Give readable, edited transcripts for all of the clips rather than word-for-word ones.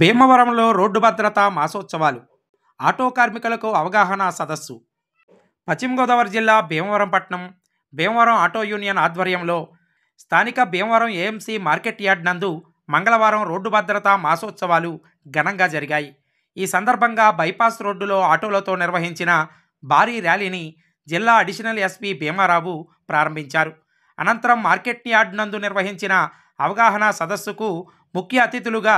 భీమవరంలో రోడ్డు భద్రతా మాసోత్సవాలు, ఆటో కార్మికులకు అవగాహన సదస్సు. పశ్చిమ గోదావరి జిల్లా భీమవరం పట్టణం భీమవరం ఆటో యూనియన్ ఆధ్వర్యంలో స్థానిక భీమవరం ఏఎంసీ మార్కెట్ యార్డ్ నందు మంగళవారం రోడ్డు భద్రతా మాసోత్సవాలు ఘనంగా జరిగాయి. ఈ సందర్భంగా బైపాస్ రోడ్డులో ఆటోలతో నిర్వహించిన భారీ ర్యాలీని జిల్లా అడిషనల్ ఎస్పీ భీమారావు ప్రారంభించారు. అనంతరం మార్కెట్ యార్డ్ నందు నిర్వహించిన అవగాహన సదస్సుకు ముఖ్య అతిథులుగా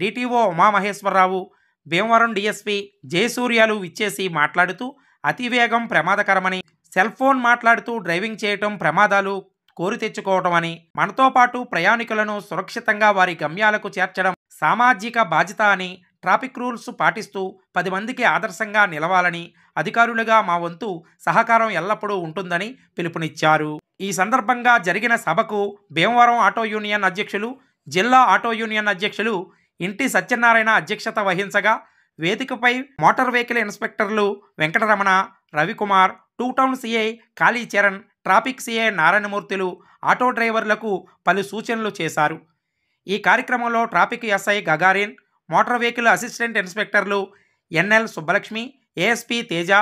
డిటిఓ ఉమామహేశ్వరరావు, భీమవరం డిఎస్పీ జయసూర్యాలు విచ్చేసి మాట్లాడుతూ అతివేగం ప్రమాదకరమని, సెల్ ఫోన్ మాట్లాడుతూ డ్రైవింగ్ చేయటం ప్రమాదాలు కోరి తెచ్చుకోవటం అని, మనతో పాటు ప్రయాణికులను సురక్షితంగా వారి గమ్యాలకు చేర్చడం సామాజిక బాధ్యత అని, ట్రాఫిక్ రూల్స్ పాటిస్తూ 10 మందికి ఆదర్శంగా నిలవాలని, అధికారులుగా మా వంతు సహకారం ఎల్లప్పుడూ ఉంటుందని పిలుపునిచ్చారు. ఈ సందర్భంగా జరిగిన సభకు భీమవరం ఆటో యూనియన్ అధ్యక్షులు, జిల్లా ఆటో యూనియన్ అధ్యక్షులు ఇంటి సత్యనారాయణ అధ్యక్షత వహించగా, వేదికపై మోటార్ వెహికల్ ఇన్స్పెక్టర్లు Venkataramana, Ravikumar, two town CI Kalicharan, traffic CI నారాయణమూర్తులు ఆటో డ్రైవర్లకు పలు సూచనలు చేశారు. ఈ కార్యక్రమంలో traffic SI Gagarin, motor vehicle assistant ఇన్స్పెక్టర్లు NL Subbalakshmi, ASP Teja,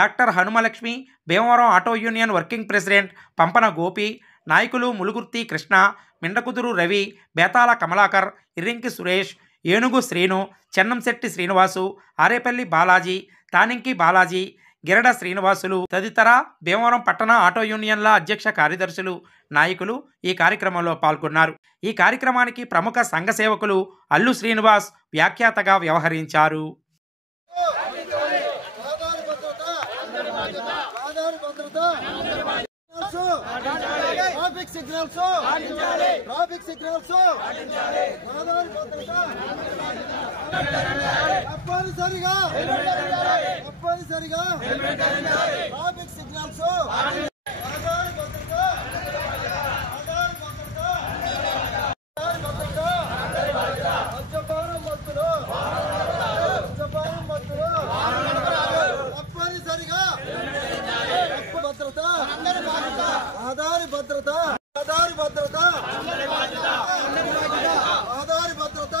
doctor Hanumalakshmi, Bhimavaram auto union working president Pampana Gopi, నాయకులు ములుగుర్తి కృష్ణ, మిండకుదురు రవి, బేతాల కమలాకర్, ఇర్రింకి సురేష్, ఏనుగు శ్రీను, చెన్నంశెట్టి శ్రీనివాసు, ఆరేపల్లి బాలాజీ, తానింకి బాలాజీ, గిరడ శ్రీనివాసులు తదితర భీమవరం పట్టణ ఆటో యూనియన్ల అధ్యక్ష కార్యదర్శులు, నాయకులు ఈ కార్యక్రమంలో పాల్గొన్నారు. ఈ కార్యక్రమానికి ప్రముఖ సంఘ సేవకులు అల్లు శ్రీనివాస్ వ్యాఖ్యాతగా వ్యవహరించారు. ట్రాఫిక్ సిగ్నల్స్ తప్పనిసరిగా ట్రాఫిక్ సిగ్నల్స్ మద్యపానం మత్తులు తప్పనిసరిగా భద్రత, ఆధారి భద్రత,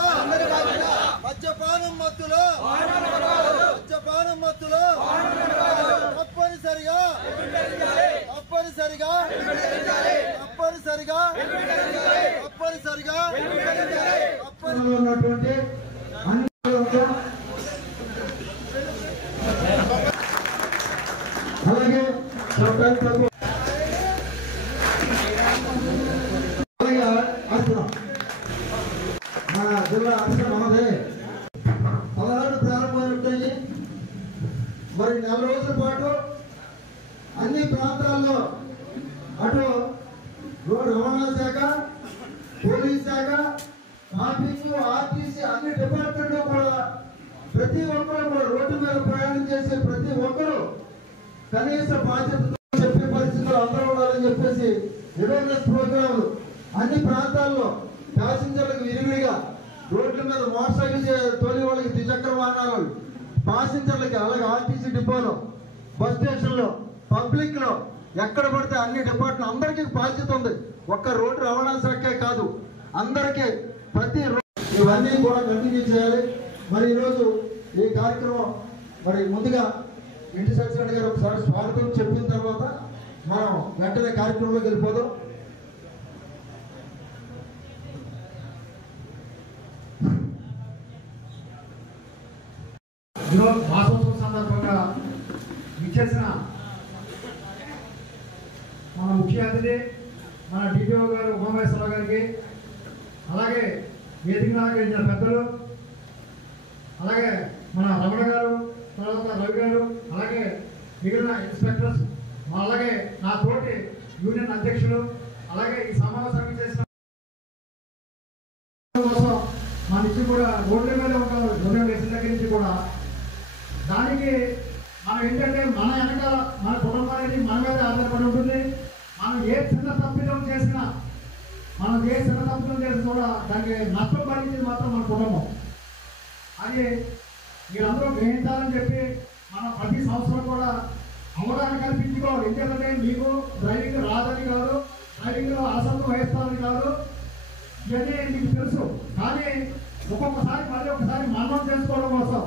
మద్యపానం మత్తులు ఉన్నటువంటి అలాగే మన జిల్లా అసలు మనదే 16 ప్రారంభమైనట్టాయి. మరి 4 రోజుల పాటు అన్ని ప్రాంతాల్లో అటు రోడ్డు రవాణా శాఖ, పోలీస్ శాఖ, ట్రాఫిక్, ఆర్టీసీ అన్ని డిపార్ట్మెంట్లు కూడా ప్రతి ఒక్కరు కూడా రోడ్డు మీద ప్రయాణం చేసే ప్రతి ఒక్కరూ కనీస బాధ్యతతో చెప్పే పరిస్థితులు అందరూ ఉండాలని చెప్పేసి అవేర్నెస్ ప్రోగ్రాములు అన్ని ప్రాంతాల్లో ప్యాసింజర్లకు విరివిడిగా రోడ్ల మీద మోటార్ సైకిల్ తోలి వాళ్ళకి ద్విచక్ర వాహనాలు, ప్యాసింజర్లకి, అలాగే ఆర్టీసీ డిపోలో, బస్ స్టేషన్లో, పబ్లిక్ లో ఎక్కడ పడితే అన్ని డిపార్ట్మెంట్ అందరికీ బాధ్యత ఉంది. ఒక్క రోడ్డు రవాణా శాఖే కాదు, అందరికీ ప్రతి ఇవన్నీ కూడా కంటిన్యూ చేయాలి. మరి ఈరోజు ఈ కార్యక్రమం మరి ముందుగా ఇంటి సత్యనారాయణ గారు ఒకసారి స్వాగతం చెప్పిన తర్వాత మనం వెంటనే కార్యక్రమంలోకి వెళ్ళిపోదాం. ఈరోజు మాసోత్సవం సందర్భంగా విచ్చేసిన మన ముఖ్య అతిథి మన డిపిఓ గారు ఉమామహేశ్వరరావు గారికి, అలాగే వేదిక నాయకులు పెద్దలు, అలాగే మన రమణ గారు, తర్వాత రవి గారు, అలాగే మిగిలిన ఇన్స్పెక్టర్స్, అలాగే నా తోటి యూనియన్ అధ్యక్షులు, అలాగే ఈ సమావేశానికి చేసిన కోసం మన నుంచి కూడా రోడ్ల మీద ఉంటారు 2 వేసిన దగ్గర నుంచి కూడా. దానికి మనం ఏంటంటే మన వెనకాల మన కుటుంబం అనేది మన మీద ఆధారపడి ఉంటుంది. మనం ఏ చిన్న తప్పిదం చేసినా కూడా దానికి నష్టం భరించేది మాత్రం మన కుటుంబం. అది మీరందరూ గ్రహించాలని చెప్పి మనం ప్రతి సంవత్సరం కూడా అవగాహన కల్పించుకోవాలి. ఎందుకంటే మీకు డ్రైవింగ్ రాదని కాదు, డ్రైవింగ్లో అలసత్వం వహిస్తారని కాదు, ఇవన్నీ మీకు తెలుసు. కానీ ఒక్కొక్కసారి మళ్ళీ ఒకసారి మరణం చేసుకోవడం కోసం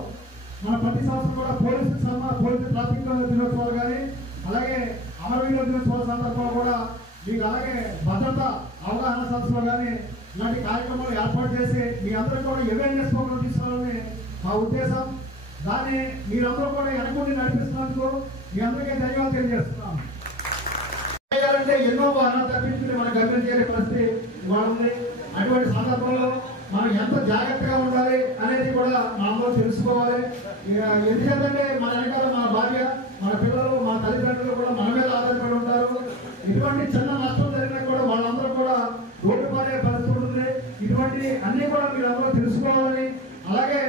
మన ప్రతి సంవత్సరం కూడా పోలీసు ట్రాఫిక్ దినోత్సవాలు కానీ అలాగే అమరవీరుల దినోత్సవాల సందర్భంలో కూడా మీకు అలాగే భద్రత అవగాహన సదస్సులో కానీ ఇలాంటి కార్యక్రమాలు ఏర్పాటు చేసి మీ అందరూ కూడా అవేర్నెస్ ప్రోగ్రాం తీసుకోవాలని మా ఉద్దేశం. దాన్ని మీరందరూ కూడా వెనకుండి నడిపిస్తున్నందుకు మీ అందరికీ ధన్యవాదాలు తెలియజేస్తున్నాం. అంటే ఎన్నో వాహనాలు తప్పించుకుని మనం గమ్యం చేసే పరిస్థితి ఇవాళ ఉంది. అటువంటి సందర్భంలో మనం ఎంత జాగ్రత్తగా ఉండాలి అనేది కూడా మనలో తెలుసుకోవాలి. ఎందుకంటే మన వెనకాల మన భార్య, మన పిల్లలు, మన తల్లిదండ్రులు కూడా మన మీద ఆధారపడి ఉంటారు. ఇటువంటి చిన్న నష్టం జరిగినా కూడా వాళ్ళందరూ కూడా రోడ్డు పారే పరిస్థితి ఉంటుంది. ఇటువంటి అన్ని కూడా మీరు అందరూ తెలుసుకోవాలని, అలాగే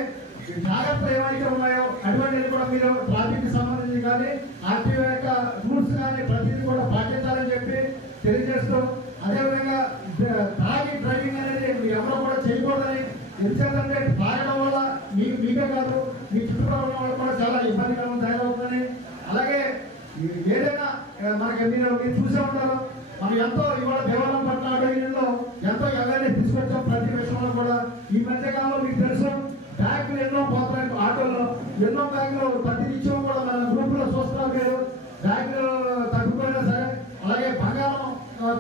జాగ్రత్తలు ఏవైతే ఉన్నాయో అటువంటివి కూడా మీరు ట్రాఫిక్ సంబంధించి కానీ ఆర్టీఓ యొక్క రూల్స్ కానీ ప్రతిదీ కూడా పాటించాలని చెప్పి తెలియజేస్తూ, అదేవిధంగా తాగి డ్రైవింగ్ అనేది మీరు ఎవరో కూడా చేయకూడదని, ఎందుకంటే తాగడం వల్ల మీకే కాదు మీ చుట్టుపక్కల వాళ్ళ కూడా చాలా ఇబ్బందికరంగా తయారవుతుందని, అలాగే ఏదైనా మనకి మీరు చూసే ఉంటారు మనం ఎంతో ఇవాళ దేవాలయం పట్ల ఆటోలో ఎంతో అవేర్నెస్ తీసుకొచ్చాం ప్రతి విషయంలో కూడా. ఈ మధ్యకాలంలో మీకు తెలుసు బ్యాగులు ఎన్నో పోతాయి ఆటోలో, ఎన్నో బ్యాగులు ప్రతి నిత్యం కూడా మన గ్రూప్ లో చూస్తున్నారు మీరు. బ్యాగులు తగ్గిపోయినా సరే, అలాగే బంగారం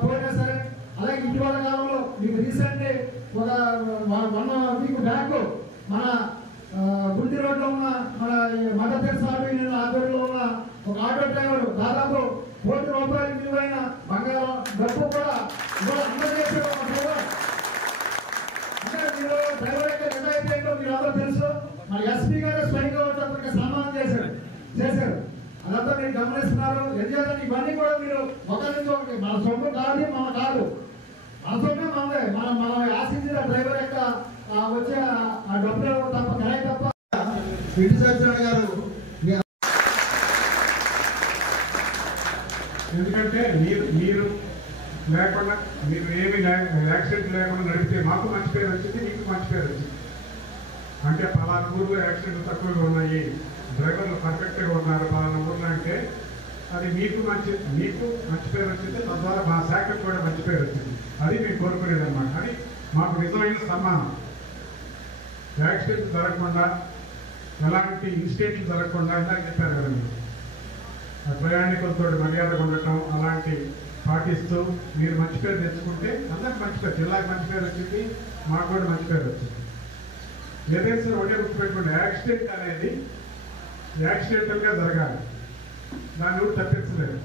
పోయినా సరే, అలాగే ఇటీవల కాలంలో మీకు రీసెంట్లీ ఒక 1 వీక్ బ్యాక్ మన గుంటి రోడ్లో ఉన్న మన మదర్ తెరెసా ఆధ్వర్యంలో ఉన్న ఒక ఆటో డ్రైవర్ దాదాపు ₹1 కోటి విలువైన బంగారం డబ్బు కూడా ఇవాళ అందజేసారు. అంటే మీరు డ్రైవర్ యొక్క నిజాయితీ ఏంటో మీరు అందరూ తెలుసు. మన ఎస్పీ గారు స్వయంగా వచ్చి సన్మానం చేశారు. అదంతా మీరు గమనిస్తున్నారు. ఎందుకంటే ఇవన్నీ కూడా మీరు ఒకరి నుంచి ఒకటి మన సొమ్ము కాదు, మన కాదు, మన సొమ్మే మనదే. మనం ఆశించిన డ్రైవర్ యొక్క వచ్చే ఆ డబ్బులు తప్ప కరాయి తప్ప. ఇంటి సత్యనారాయణ గారు ఎందుకంటే మీరు లేకుండా మీరు ఏమి యాక్సిడెంట్ లేకుండా నడిపితే మాకు మంచి పేరు వచ్చింది, మీకు మంచి పేరు వచ్చింది. అంటే పలానా ఊర్లో యాక్సిడెంట్లు తక్కువగా ఉన్నాయి, డ్రైవర్లు పర్ఫెక్ట్గా ఉన్నారు పలానా ఊర్లో అంటే అది మీకు మంచి పేరు వచ్చింది. తద్వారా మా శాఖకు కూడా మంచి పేరు వచ్చింది. అది మేము కోరుకునేది అన్నమాట. అది మాకు నిజమైన సన్మానం. యాక్సిడెంట్ జరగకుండా, ఎలాంటి ఇన్సిడెంట్లు జరగకుండా ఇందాక చెప్పారు కదా మీరు, ప్రయాణికులతో మర్యాదగా ఉండటం అలాంటి పాటిస్తూ మీరు మంచి పేరు తెచ్చుకుంటే అందరికి మంచి పేరు, జిల్లాకి మంచి పేరు వచ్చింది, మాకు కూడా మంచి పేరు వచ్చింది. ఏదైనా సరే ఒకటే గుర్తుపెట్టుకోండి, యాక్సిడెంట్ అనేది యాక్సిడెంటల్గా జరగాలి, దాన్ని కూడా తప్పించలేదు.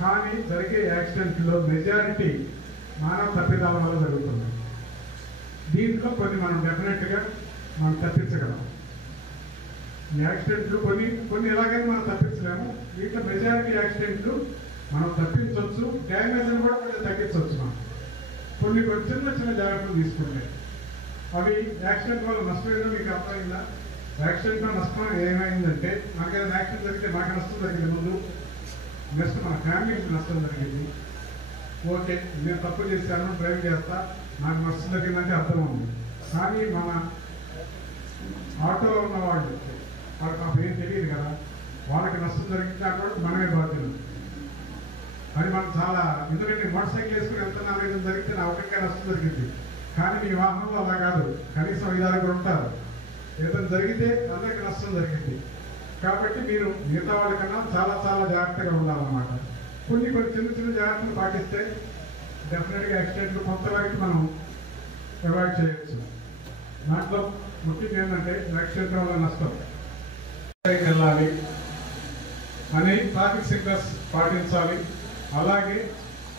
కానీ జరిగే యాక్సిడెంట్లో మెజారిటీ మానవ తప్పిదాల వల్ల జరుగుతుంది. దీంట్లో కొన్ని మనం డెఫినెట్గా మనం తప్పించగలం. యాక్సిడెంట్లు కొన్ని ఎలాగైనా మనం తప్పించలేము. వీటిలో మెజారిటీ యాక్సిడెంట్లు మనం తప్పించవచ్చు, డ్యామేజ్ని కూడా కొంచెం తగ్గించవచ్చు. మనం కొన్ని చిన్న జాగ్రత్తలు తీసుకుంటే అవి యాక్సిడెంట్ వల్ల నష్టం ఏదో మీకు అర్థమైందా? యాక్సిడెంట్లో నష్టం ఏమైందంటే మనకేదైనా యాక్సిడెంట్ జరిగితే మాకు నష్టం జరిగింది ముందు, నెక్స్ట్ మన ఫ్యామిలీకి నష్టం జరిగింది. ఓకే నేను తప్పు చేశాను, డ్రైవ్ చేస్తా, నాకు నష్టం జరిగిందంటే అర్థం ఉంది. కానీ మన ఆటోలో ఉన్న వాళ్ళకి ఏం తెలియదు కదా, వాళ్ళకి నష్టం జరిగిందా కూడా మనమే బాధ్యులు. అది మనం చాలా, ఎందుకంటే మోటార్ సైకిల్ వేసుకుని వెళ్తున్నా అనేది జరిగితే నా ఒకటికే నష్టం జరిగింది. కానీ మీ వాహనంలో అలా కాదు, కనీసం 5-6 ఉంటారు. ఏదైనా జరిగితే అందరికీ నష్టం జరిగింది. కాబట్టి మీరు మిగతా వాళ్ళకన్నా చాలా జాగ్రత్తగా ఉండాలన్నమాట. కొన్ని చిన్న జాగ్రత్తలు పాటిస్తే డెఫినెట్గా యాక్సిడెంట్లు కొంతవరకు మనం అవాయిడ్ చేయొచ్చు. దాంట్లో ముఖ్యంగా ఏంటంటే యాక్సిడెంట్ వల్ల నష్టం వెళ్ళాలి అని ట్రాఫిక్ సిగ్నల్స్ పాటించాలి. అలాగే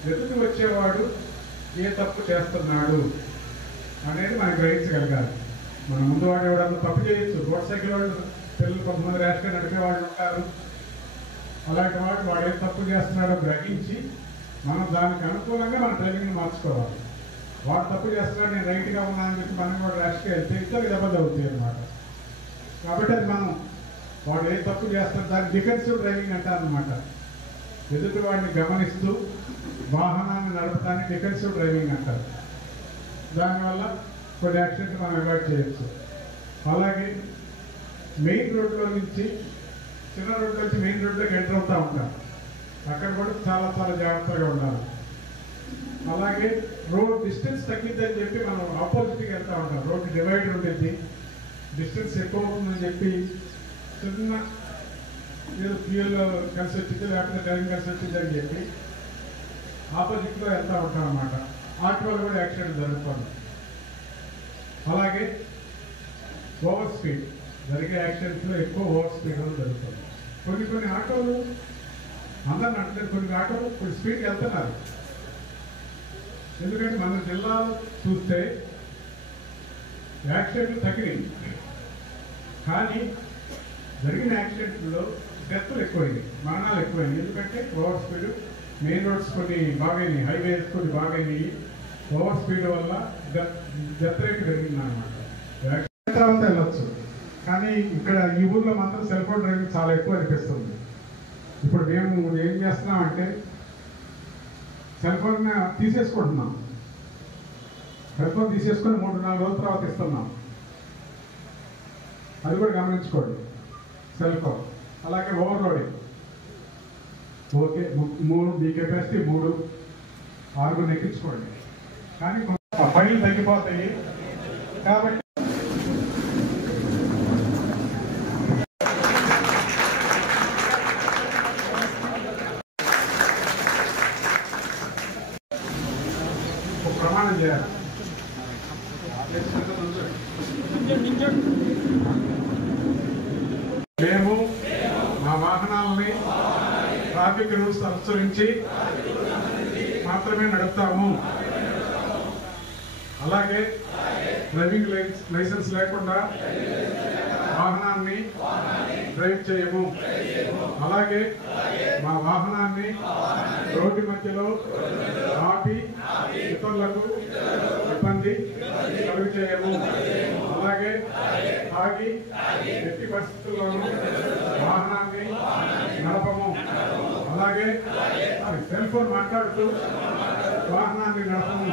ఎదుటి వచ్చేవాడు ఏ తప్పు చేస్తున్నాడు అనేది మనం గ్రహించగలగాలి. మన ముందు వాడు ఎవడన్నా తప్పు చేయొచ్చు. మోటార్ సైకిల్ వాళ్ళు పిల్లలు కొంతమంది ర్యాష్గా నడిపే వాళ్ళు ఉంటారు. అలాంటి వాడు ఏం తప్పు చేస్తున్నాడో గ్రహించి మనం దానికి అనుకూలంగా మన డ్రైవింగ్ని మార్చుకోవాలి. వాడు తప్పు చేస్తున్నాడు, నేను రైట్గా ఉన్నానని చెప్పి మనం కూడా ర్యాష్గా వెళ్తే ఇద్దరు దెబ్బలు అవుతాయి అన్నమాట. కాబట్టి అది మనం వాడు ఏం తప్పు చేస్తాడు దాన్ని డిఫెన్సివ్ డ్రైవింగ్ అంటారనమాట. ఎదుటి వాడిని గమనిస్తూ వాహనాన్ని నడపడాన్ని డిఫెన్సివ్ డ్రైవింగ్ అంటారు. దానివల్ల కొన్ని యాక్సిడెంట్ మనం అవాయిడ్ చేయొచ్చు. అలాగే మెయిన్ రోడ్లో నుంచి చిన్న రోడ్లో నుంచి మెయిన్ రోడ్లోకి ఎంటర్ అవుతూ ఉంటాం. అక్కడ కూడా చాలా జాగ్రత్తగా ఉండాలి. అలాగే రోడ్ డిస్టెన్స్ తగ్గిద్దని చెప్పి మనం ఆపోజిట్గా వెళ్తూ ఉంటాం. రోడ్డు డివైడర్ ఉంటుంది, డిస్టెన్స్ ఎక్కువ అవుతుందని చెప్పి చిన్న ఏదో ఫ్యూల్ కలిసి వచ్చింది లేకపోతే డ్రైవింగ్ కలిసి వచ్చింది అని చెప్పి ఆపోజిట్లో వెళ్తూ ఉంటాం అన్నమాట. వాటి వల్ల కూడా యాక్సిడెంట్ జరుగుతుంది. అలాగే ఓవర్ స్పీడ్ జరిగే యాక్సిడెంట్స్లో ఎక్కువ ఓవర్ స్పీడ్ వల్ల జరుగుతుంది. కొన్ని ఆటోలు అందరిని అంటే కొన్ని ఆటోలు కొన్ని స్పీడ్కి వెళ్తున్నారు. ఎందుకంటే మన జిల్లాలో చూస్తే యాక్సిడెంట్లు తగ్గినాయి, కానీ జరిగిన యాక్సిడెంట్లో డెత్లు ఎక్కువైనాయి, మరణాలు ఎక్కువైనాయి. ఎందుకంటే ఓవర్ స్పీడ్, మెయిన్ రోడ్స్ కొన్ని బాగైనాయి, హైవేస్ కొన్ని బాగైనాయి. ఓవర్ స్పీడ్ వల్ల డెత్ రేట్ పెరిగింది అనమాట. తర్వాత వెళ్ళొచ్చు, కానీ ఇక్కడ ఈ ఊర్లో మాత్రం సెల్ ఫోన్ డ్రైవింగ్ చాలా ఎక్కువ అనిపిస్తుంది. ఇప్పుడు మేము ఏం చేస్తున్నామంటే సెల్ ఫోన్ తీసేసుకుంటున్నాం. సెల్ ఫోన్ తీసేసుకొని 3-4 రోజుల తర్వాత ఇస్తున్నాం. అది కూడా గమనించుకోండి. సెల్ ఫోన్ అలాగే ఓవర్లోడింగ్. ఓకే, 3 మీ కెపాసిటీ 3, 6 ఎక్కించుకోండి, కానీ ఫైల్ తగ్గిపోతాయి. కాబట్టి ప్రమాణం చేయాలి. మేము మా వాహనాలని ట్రాఫిక్ రూల్స్ అనుసరించి మాత్రమే నడుపుతాము. అలాగే డ్రైవింగ్ లైసెన్స్ లేకుండా వాహనాన్ని డ్రైవ్ చేయము. అలాగే మా వాహనాన్ని రోడ్డు మధ్యలో ఆపి ఇతరులకు ఇబ్బంది కలుగు చేయము. అలాగే ఆగి ఎట్టి పరిస్థితుల్లోనూ వాహనాన్ని నడపము. అలాగే సెల్ ఫోన్ మాట్లాడుతూ వాహనాన్ని నడపము.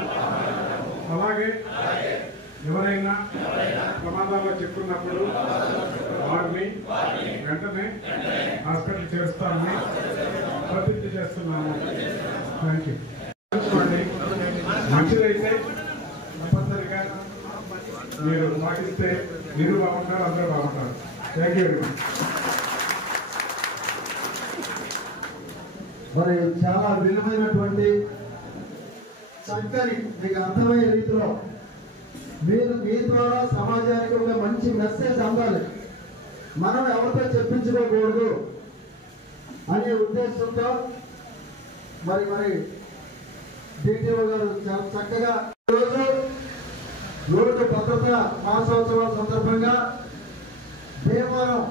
అలాగే ఎవరైనా ప్రమాదాల్లో చెప్పుకున్నప్పుడు వారిని వెంటనే హాస్పిటల్ చేరుస్తామని ప్రతిజ్ఞ చేస్తున్నాము. Thank you. చూసుకోండి, మంచిదైతే తప్పనిసరిగా మీరు పాటిస్తే మీరు బాగుంటారు, అందరూ బాగుంటారు. Thank you very much. మరి చాలా విలువైనటువంటి చక్కని మీకు అర్థమయ్యే రీతిలో మీరు మీ ద్వారా సమాజానికి ఒక మంచి మెసేజ్ అందాలి. మనం ఎవరితో చెప్పించుకోకూడదు అనే ఉద్దేశంతో మరి డిటిఓ గారు చాలా చక్కగా ఈరోజు రోడ్డు భద్రత మాసోత్సవాల సందర్భంగా భీమవరం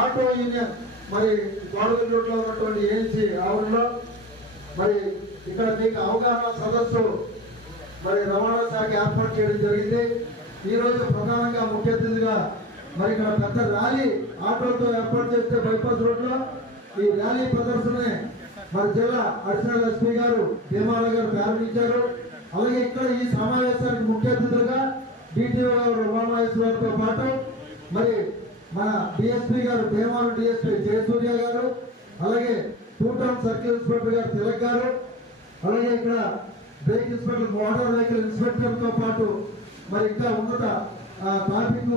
ఆటో యూనియన్ మరి గోడవెల్లూరులో ఉన్నటువంటి ఏఎన్సీ ఆవరణలో మరి ఇక్కడ మీకు అవగాహన సదస్సు మరి రవాణా శాఖ ఏర్పాటు చేయడం జరిగింది. ఈరోజు ప్రధానంగా ముఖ్య అతిథిగా మరి ఇక్కడ పెద్ద ర్యాలీ ఆటోలతో ఏర్పాటు చేస్తే బైపాస్ రోడ్లో ఈ ర్యాలీ ప్రదర్శనని మరి జిల్లా అడిషనల్ ఎస్పీ గారు భీమారావు గారు ప్రారంభించారు. అలాగే ఇక్కడ ఈ సమావేశానికి ముఖ్య అతిథులుగా డిటిఓ గారు ఉమామహేశ్వరతో పాటు మరి మన డిఎస్పీ గారు భీమవరం డిఎస్పీ జయసూర్య గారు, అలాగే 2 టౌన్ సర్కిల్ ఇన్స్పెక్టర్ గారు తిలక్ గారు, అలాగే ఇక్కడ brake inspector motor vehicle inspector తో పాటు మరి ఇంకా ఉన్నత ట్రాఫిక్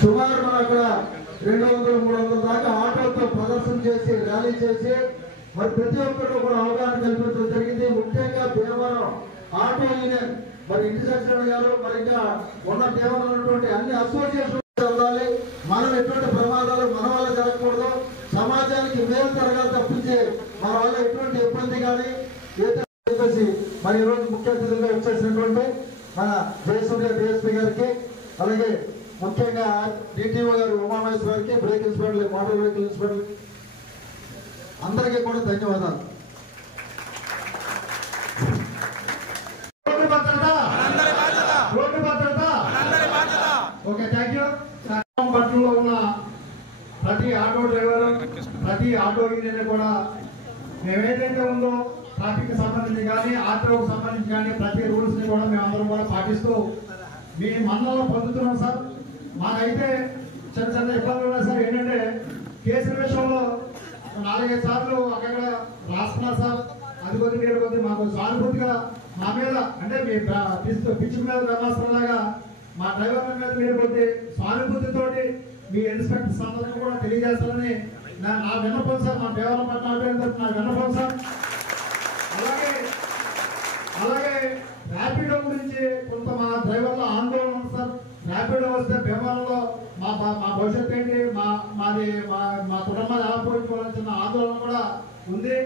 సుమారు మన అక్కడ 200-300 దాకా ఆటోలతో ప్రదర్శన చేసి ర్యాలీ చేసి మరి ప్రతి ఒక్కరు కూడా అవగాహన కల్పించడం జరిగింది. ముఖ్యంగా భీమవరం ఆటో యూనియన్ మరి ఇంటర్సెక్షన్ గారు మరి ఇంకా ఉన్న భీమవరం ఉన్నటువంటి అన్ని అసోసియేషన్ ఉండాలి. మనం ఎటువంటి ప్రమాదాలు మన వల్ల జరగకూడదు, సమాజానికి మేలు జరగాలి తప్పించి మన వల్ల ఎటువంటి ఇబ్బంది కానీ చెప్పేసి మరి ఈరోజు ముఖ్య అతిథులుగా వచ్చేసినటువంటి మన జయసూర్య డిఎస్పీ గారికి, అలాగే ముఖ్యంగా డిటిఓ గారు ఉమామహేశ్వర గారికి, brake inspector motor vehicle inspector అందరికీ కూడా ధన్యవాదాలు. Okay, thank you. పట్టణంలో ఉన్న ప్రతి ఆటో డ్రైవర్, ప్రతి ఆటో యూనియన్ కూడా మేమేదైతే ఉందో ట్రాఫిక్ సంబంధించి కానీ ఆటోకు సంబంధించి కానీ ప్రతి రూల్స్ ని కూడా మేమందరం కూడా పాటిస్తూ మీ మన్నలో పొందుతున్నాం సార్. మాకైతే చిన్న చిన్న ఇబ్బందులు ఉన్నాయి సార్. ఏంటంటే కేసుల విషయంలో 4-5 సార్లు అక్కడ రాస్తున్నారు సార్. అది కొద్ది మీరు కొద్ది మాకు సానుభూతిగా మా మీద అంటే మీ పిచ్చి మీద బ్రహ్మాస్త్రంలాగా మా డ్రైవర్ల మీద మీరు కొద్ది సానుభూతితోటి మీ ఇన్స్పెక్టర్స్ అందరికీ కూడా తెలియజేస్తారని నా విన్నపం సార్. మా దేవాలయం పట్ల నా విన్నపం సార్. అలాగే ర్యాపిడో గురించి కొంత మా డ్రైవర్ల ఆందోళన ఉంది సార్. ర్యాపిడో వస్తే భీమవరంలో మా భవిష్యత్తు ఏంటి, మా కుటుంబాలు ఎలా పోయించుకోవాలని చిన్న ఆందోళన కూడా ఉంది.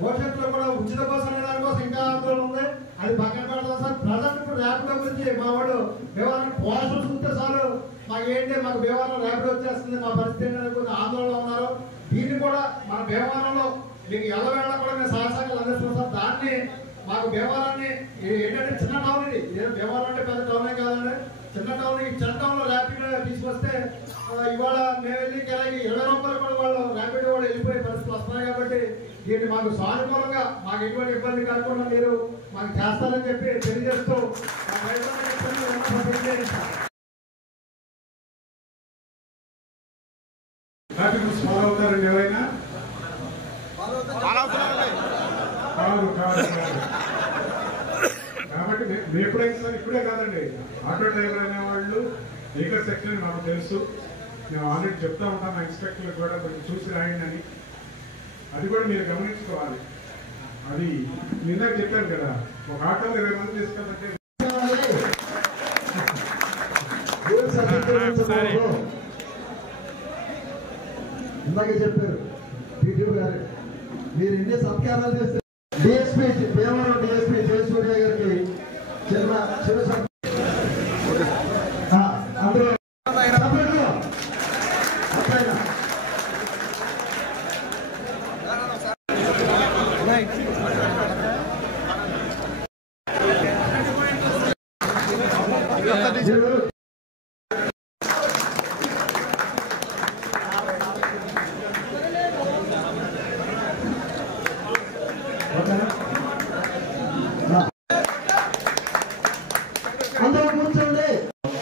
భవిష్యత్తులో కూడా ఉచిత బస్సు అనే దానికోసం ఇంకా ఆందోళన ఉంది. అది పక్కన పెడతాం సార్. ప్రజెంట్ ఇప్పుడు ర్యాపిడో గురించి మా వాడు భీమవరం పోస్టులు చూస్తే సార్ మాకు ఏంటి, మాకు భీమవరం ర్యాపిడో వచ్చేస్తుంది, మా పరిస్థితి కొంచెం ఆందోళన ఉన్నారు. దీన్ని కూడా మన భీమవరంలో మీకు ఎల్లవేళ కూడా మేము సహసాగాలు అందిస్తున్నాం సార్. దాన్ని మాకు భీమవరాన్ని ఏంటంటే చిన్న టౌన్, ఇది భీమవరం అంటే పెద్ద టౌనే కాదండి, చిన్న టౌన్. ఈ చిన్న టౌన్ లో ర్యాపిడో తీసుకొస్తే ఇవాళ మేము వెళ్ళి కిరాయి 20 రూపాయలు కూడా వాళ్ళు ర్యాపిడో కూడా వెళ్ళిపోయే పరిస్థితులు వస్తున్నాయి. కాబట్టి దీన్ని మాకు సానుకూలంగా మాకు ఎటువంటి ఇబ్బంది కాకుండా మీరు మాకు చేస్తారని చెప్పి తెలియజేస్తూ ఫాలో అవుతారండి ఎవరైనా? కాదు కాబట్టి మేము ఎప్పుడైనా సార్ ఇప్పుడే కాదండి, ఆటో డ్రైవర్ అనే వాళ్ళు లీగల్ సెక్షన్ మాకు తెలుసు. మేము ఆల్రెడీ చెప్తా ఉంటాం మా ఇన్స్పెక్టర్లు కూడా కొంచెం చూసి రాయండి అని. అది కూడా మీరు గమనించుకోవాలి. అది నిన్న చెప్పాను కదా, ఒక ఆటోలో 20 మంది తీసుకెళ్ళంటే ఇందాక చెప్పారు టీటీఓ గారు, మీరు ఇన్ని సత్కారాలు చేస్తే డిఎస్పీ భీమవరం డిఎస్పీ జయసూర్య గారికి చిన్న అందులో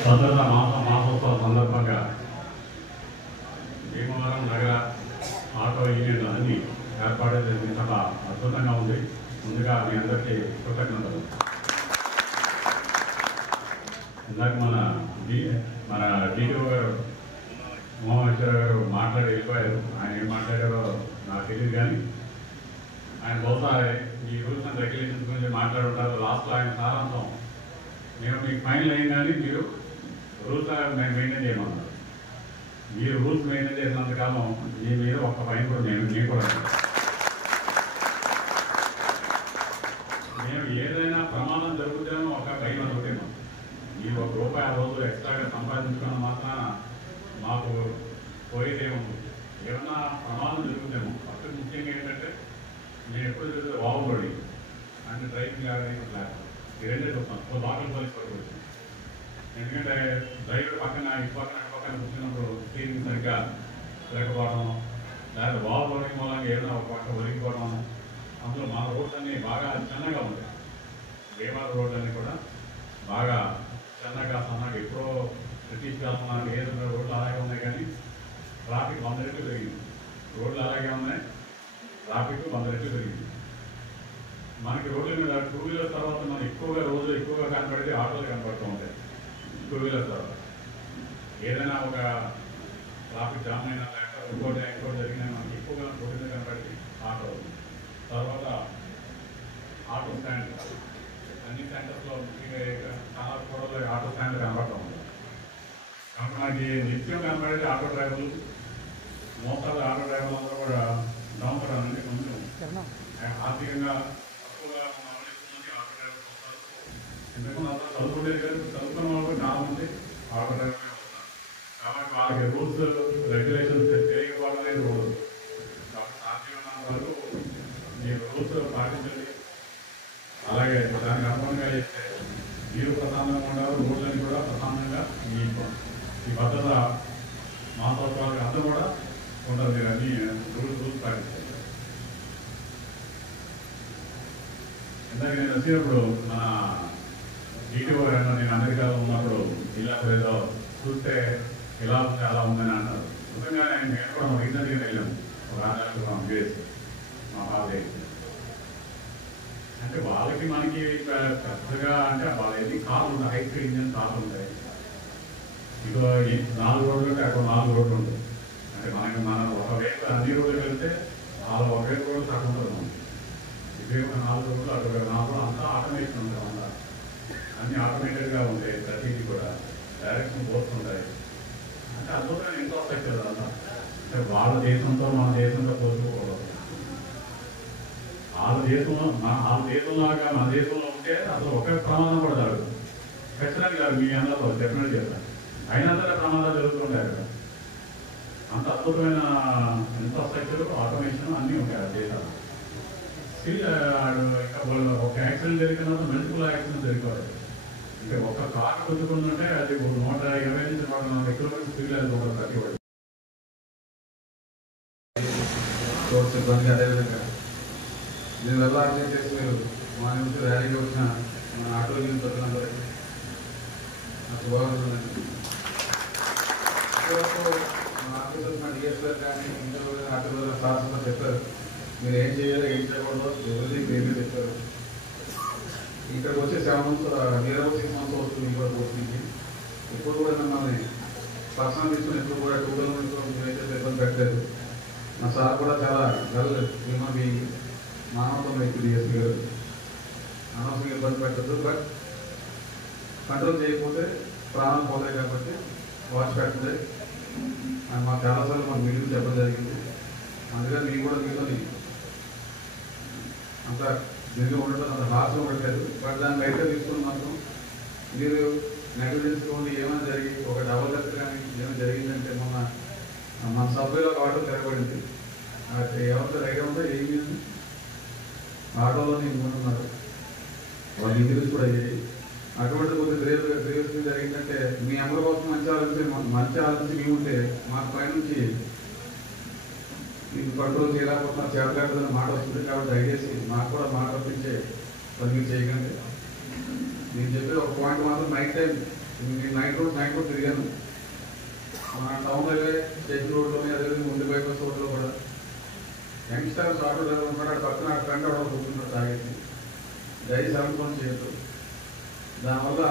భద్రతా మాసోత్సవం సందర్భంగా భీమవరం నగర ఆటో యూనియన్ అన్ని ఏర్పాటు చేసిన చాలా అద్భుతంగా ఉంది. ముందుగా మీ అందరికీ కృతజ్ఞతలు. ఇందాక మన డిటిఓ గారు మోహేశ్వర గారు మాట్లాడి వెళ్ళిపోయారు. ఆయన ఏం మాట్లాడారో నాకు తెలియదు, కానీ ఆయన బహుశా ఈ రూల్స్ అండ్ రెగ్యులేషన్స్ గురించి మాట్లాడుంటారు. లాస్ట్లో ఆయన సారాంశం, మేము మీకు ఫైనల్ అయ్యింది కానీ మీరు రూల్స్ మెయింటైన్ చేయమన్నారు. మీరు రూల్స్ మెయింటైన్ చేసినంతకాలం మీ మీద ఒక్క ఫైన్ కూడా నేను కూడా మేము ఏదైనా ప్రమాదం జరుగుతానో ఒక భయం అనుకుంటాము. మీరు ₹1 ఆ రోజు ఎక్స్ట్రాగా సంపాదించుకున్న మాత్రాన మాకు పోయేదేమో, ఏమన్నా ప్రమాదం జరుగుతాము. ఫస్ట్ ముఖ్యంగా ఏంటంటే నేను ఎప్పుడు చూస్తే ఓవర్లోడి అండ్ డ్రైవింగ్ క్లాస్ ఈ రెండే చూస్తాం. లోకల్ పోలీస్ వరకు వచ్చింది. ఎందుకంటే డ్రైవర్ పక్కన ఇటు పక్కన కూర్చున్నప్పుడు స్టీరింగ్ సరిగ్గా తిరగకపోవడం, లేదా ఓవర్లోడింగ్ మూలంగా ఏదైనా ఒక పక్క ఒరిగిపోవడం. అందులో మా రోడ్స్ అన్నీ బాగా చిన్నగా ఉంటాయి. భీమవరం రోడ్లు అన్నీ కూడా బాగా చిన్నగా సన్నగా ఎప్పుడో బ్రిటిష్ కాలం ఏదైనా రోడ్లు అలాగే ఉన్నాయి, కానీ ట్రాఫిక్ 100 రెట్లు పెరిగింది. రోడ్లు అలాగే ఉన్నాయి, ట్రాఫిక్ 100 రెట్లు పెరిగింది. మనకి రోడ్ల మీద 2 వీలర్ తర్వాత మనం ఎక్కువగా కనపడేది ఆటోలు కనపడుతూ ఉంటాయి. 2 వీలర్ తర్వాత ఏదైనా ఒక ట్రాఫిక్ జామ్ అయినా లేక ఇంకోటి జరిగినా మనకి ఎక్కువగా రోడ్డు మీద కనపడేది ఆటో. తర్వాత ఆటో స్టాండ్, అన్ని సెంటర్స్లో ముఖ్యంగా చాలా కూడా ఆటో స్టాండ్లు కనపడుతూ ఉంటాయి. కాబట్టి మనకి నిత్యం కనపడేది ఆటో డ్రైవర్లు. మోటార్ ఆటో డ్రైవర్లు అందరూ కూడా డౌన్ అంటే కొంచెం ఆర్థికంగా తక్కువగా అవనిస్తుంది ఆటో డ్రైవర్లు వస్తారు. ఎందుకంటే అందరూ చదువుకునే చదువుకున్న వాళ్ళు చాలా మంది ఆటో డ్రైవర్లే వస్తారు. కాబట్టి వాళ్ళకి రూల్స్ రెగ్యులేషన్స్ తెలియకపోవడం అనేది రూల్. కాబట్టి సాధ్యమైనంత వరకు మీరు రూల్స్ పాటించండి. అలాగే దానికి అనుగుణంగా చేస్తే మీరు ప్రశాంతంగా ఉండాలి, రోడ్లని కూడా ప్రశాంతంగా ఈ భద్రత మాసోత్సవాలకు అందరూ కూడా ఉంటారు. మీరు అన్ని రూల్స్ పాటించాలి. ఇందాక నేను వచ్చినప్పుడు మన డిటిఓ గారు నేను అమెరికాలో ఉన్నప్పుడు ఇలా ఏదో చూస్తే ఇలా ఉంది అలా ఉందని అన్నారు. నిజంగానే నేను కూడా రీసెంట్గా వెళ్ళాము, ఒక 6 నెలలకు యూఎస్ మా బాబాయ్. అంటే వాళ్ళకి మనకి పెద్దగా అంటే వాళ్ళకి కార్లు ఉంటాయి, హై స్పీడ్ ఇంజన్ కార్లు ఉంటాయి. ఇక 4 రోడ్లు ఉంటే అక్కడ 4 రోడ్లు ఉంటాయి. అంటే మనం ఒకవేళ అన్ని రోడ్లు వెళ్తే వాళ్ళు ఒకే రోడ్లు తక్కువ ఉంటుంది. ఇవే 4 రోడ్లు అటు 4 రోడ్లు అంతా ఆటోమేషన్ ఉంటాయి. అంతా అన్ని ఆటోమేటెడ్గా ఉంటాయి. ప్రతిదీ కూడా డైరెక్షన్ పోతుంటాయి. అంటే అద్భుతమైన ఇన్ఫ్రాస్ట్రక్చర్ అంతా. అంటే వాళ్ళ దేశంతో మన దేశంతో పోల్చుకోకూడదు. వాళ్ళ దేశంలాగా మన దేశంలో ఉంటే అసలు ఒకే ప్రమాదం కూడా జరగదు. ఖచ్చితంగా కాదు, మీ అందరిలో డెఫినెట్ చేస్తాను. అయినంతగా ప్రమాదాలు జరుగుతుంటాయి కదా. అంత అద్భుతమైన ఇన్ఫ్రాస్ట్రక్చర్, ఆటోమేషన్ అన్నీ ఉంటాయి ఆ దేశాలు. స్టిల్ ఇంకా వాళ్ళు ఒక యాక్సిడెంట్ జరిగిన మల్టిపుల్ యాక్సిడెంట్ జరిగిపోతాయి. అంటే ఒక కార్ కొట్టుకుందంటే అది 120 నుంచి 140 కిలోమీటర్ స్పీడ్ వెళ్తుంది ప్రతి వాడు. సిబ్బంది అదేవిధంగా నేను వెళ్ళాలని చేసి మీరు మా నుంచి ర్యాలీకి వచ్చిన మన ఆటో యూనియన్ సభ్యులందరికీ నా శుభాకాంక్షలు. మా ఆఫీసర్స్ మా డిఎస్ఆర్ కానీ ఇంటర్వ్యూ ఆఫీసర్ సార్స్ చెప్పారు మీరు ఏం చేయాలో ఏం చేయకూడదు ఎవరికి ఏమీ చెప్పారు. ఇక్కడికి వచ్చే 7 months నియర్ 6 months వస్తుంది. ఈ వరకు వస్తుంది. ఇప్పుడు కూడా మిమ్మల్ని పర్సనల్ తీసుకుని ఎప్పుడు కూడా 2 kilometers అయితే ఇబ్బంది పెట్టలేదు. నా సార్ కూడా చాలా మీ మానవత్వం అయితే డిఎస్పీ గారు అనవసరంగా ఇబ్బంది పెట్టద్దు. బట్ కంట్రోల్ చేయకపోతే ప్రాణాలు పోతాయి కాబట్టి వాచ్ పెట్టండి అని మాకు చాలాసార్లు మాకు మీటింగ్ చెప్పడం జరిగింది. అందుకని మీకు కూడా మీతో అంత దీనిలో ఉండటం అంత హాస్యం పెట్టలేదు. బట్ దాన్ని బయట తీసుకుని మాత్రం మీరు నెగ్లిజెన్స్ ఉండి ఏమైనా జరిగి ఒక డబల్ డెత్ కానీ ఏమైనా జరిగిందంటే మన సభ్యుల ఆటో తిరగబడింది. ఎవరితో రైడ్ ఉందో ఏమి ఆటోలో నేను ఉంటున్నారు వాళ్ళు ఇంజరీస్ కూడా అయ్యాయి. అటువంటి కొద్ది డ్రైవర్స్ జరిగిందంటే మీ అందరి కోసం మంచి ఆలోచించి మీ ఉంటే మాకు పైనుంచి మీకు కంట్రోల్ చేయలేకపోతున్నా చేపలేకపోతున్న మాట వస్తుంది. కాబట్టి దయచేసి మాకు కూడా మాట రప్పించే పని మీరు చేయకండి. నేను చెప్పే ఒక పాయింట్ మాత్రం నైట్ టైం నేను నైట్ రోడ్ తిరిగాను. మన టౌన్ హైవే స్టేషన్ రోడ్లోనే అదేవిధంగా ముందు బైపాస్ రోడ్లో కూడా యంగ్స్టర్స్ ఆటో డ్రైవర్ ఉంటాడు. పక్కన ఫ్రెండ్ ఆటో కూర్చున్నాడు తాగేసి. దయచేసి అనుకోని చేయొద్దు. దానివల్ల